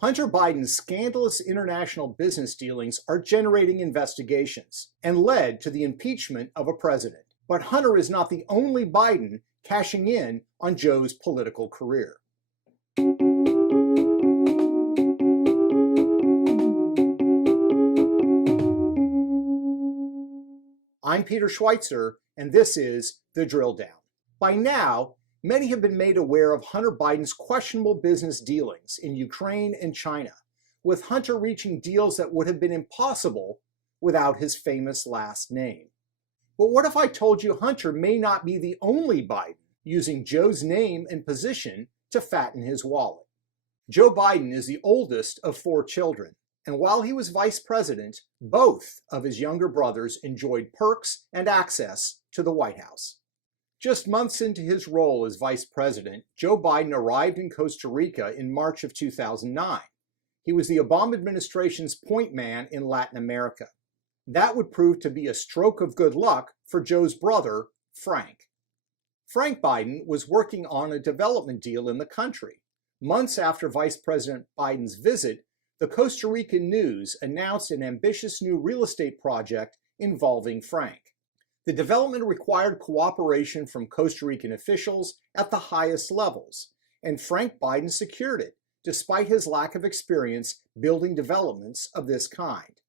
Hunter Biden's scandalous international business dealings are generating investigations and led to the impeachment of a president. But Hunter is not the only Biden cashing in on Joe's political career. I'm Peter Schweizer, and this is The Drill Down. By now, many have been made aware of Hunter Biden's questionable business dealings in Ukraine and China, with Hunter reaching deals that would have been impossible without his famous last name. But what if I told you Hunter may not be the only Biden using Joe's name and position to fatten his wallet? Joe Biden is the oldest of 4 children, and while he was vice president, both of his younger brothers enjoyed perks and access to the White House. Just months into his role as vice president, Joe Biden arrived in Costa Rica in March of 2009. He was the Obama administration's point man in Latin America. That would prove to be a stroke of good luck for Joe's brother, Frank. Frank Biden was working on a development deal in the country. Months after Vice President Biden's visit, the Costa Rican News announced an ambitious new real estate project involving Frank. The development required cooperation from Costa Rican officials at the highest levels, and Frank Biden secured it, despite his lack of experience building developments of this kind.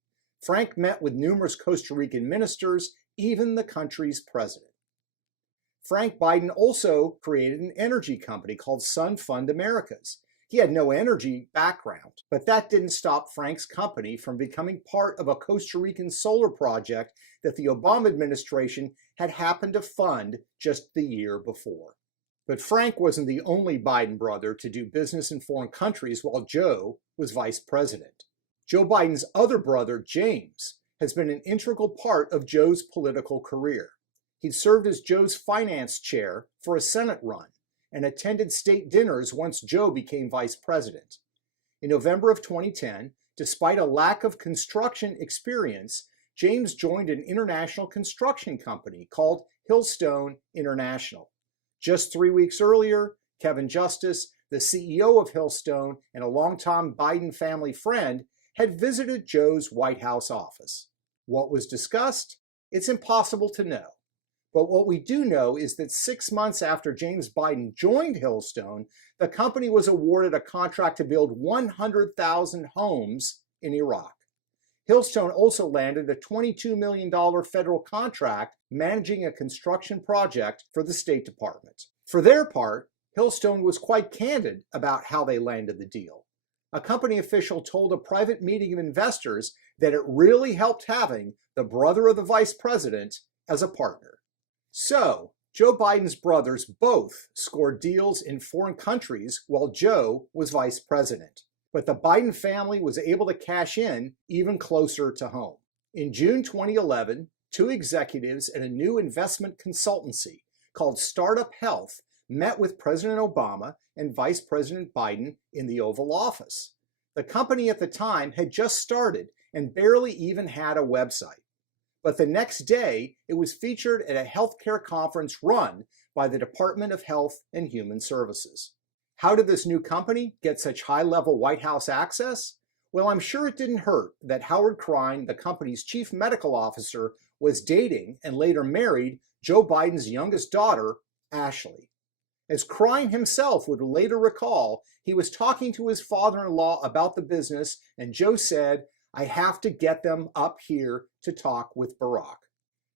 Frank met with numerous Costa Rican ministers, even the country's president. Frank Biden also created an energy company called Sun Fund Americas. He had no energy background, but that didn't stop Frank's company from becoming part of a Costa Rican solar project that the Obama administration had happened to fund just the year before. But Frank wasn't the only Biden brother to do business in foreign countries while Joe was vice president. Joe Biden's other brother, James, has been an integral part of Joe's political career. He served as Joe's finance chair for a Senate run and attended state dinners once Joe became vice president. In November of 2010, despite a lack of construction experience, James joined an international construction company called Hillstone International. Just 3 weeks earlier, Kevin Justice, the CEO of Hillstone and a longtime Biden family friend, had visited Joe's White House office. What was discussed? It's impossible to know. But what we do know is that 6 months after James Biden joined Hillstone, the company was awarded a contract to build 100,000 homes in Iraq. Hillstone also landed a $22 million federal contract managing a construction project for the State Department. For their part, Hillstone was quite candid about how they landed the deal. A company official told a private meeting of investors that it really helped having the brother of the vice president as a partner. So, Joe Biden's brothers both scored deals in foreign countries while Joe was vice president. But the Biden family was able to cash in even closer to home. In June 2011, 2 executives at a new investment consultancy called Startup Health met with President Obama and Vice President Biden in the Oval Office. The company at the time had just started and barely even had a website. But the next day, it was featured at a healthcare conference run by the Department of Health and Human Services. How did this new company get such high-level White House access? Well, I'm sure it didn't hurt that Howard Krein, the company's chief medical officer, was dating and later married Joe Biden's youngest daughter, Ashley. As Krein himself would later recall, he was talking to his father-in-law about the business, and Joe said, "I have to get them up here to talk with Barack."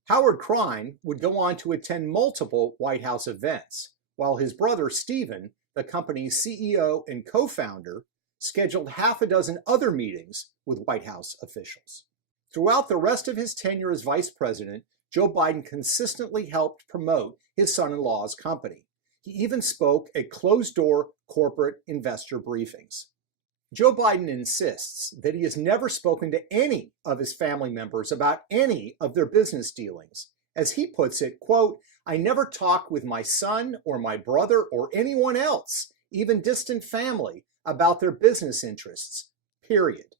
Howard Krein would go on to attend multiple White House events, while his brother Stephen, the company's CEO and co-founder, scheduled half a dozen other meetings with White House officials. Throughout the rest of his tenure as vice president, Joe Biden consistently helped promote his son-in-law's company. He even spoke at closed-door corporate investor briefings. Joe Biden insists that he has never spoken to any of his family members about any of their business dealings. As he puts it, quote, "I never talk with my son or my brother or anyone else, even distant family, about their business interests, period."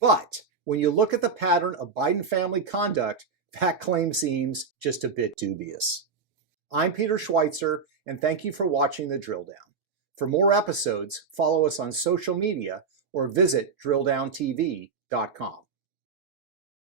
But when you look at the pattern of Biden family conduct, that claim seems just a bit dubious. I'm Peter Schweizer, and thank you for watching The Drill Down. For more episodes, follow us on social media or visit DrillDownTV.com.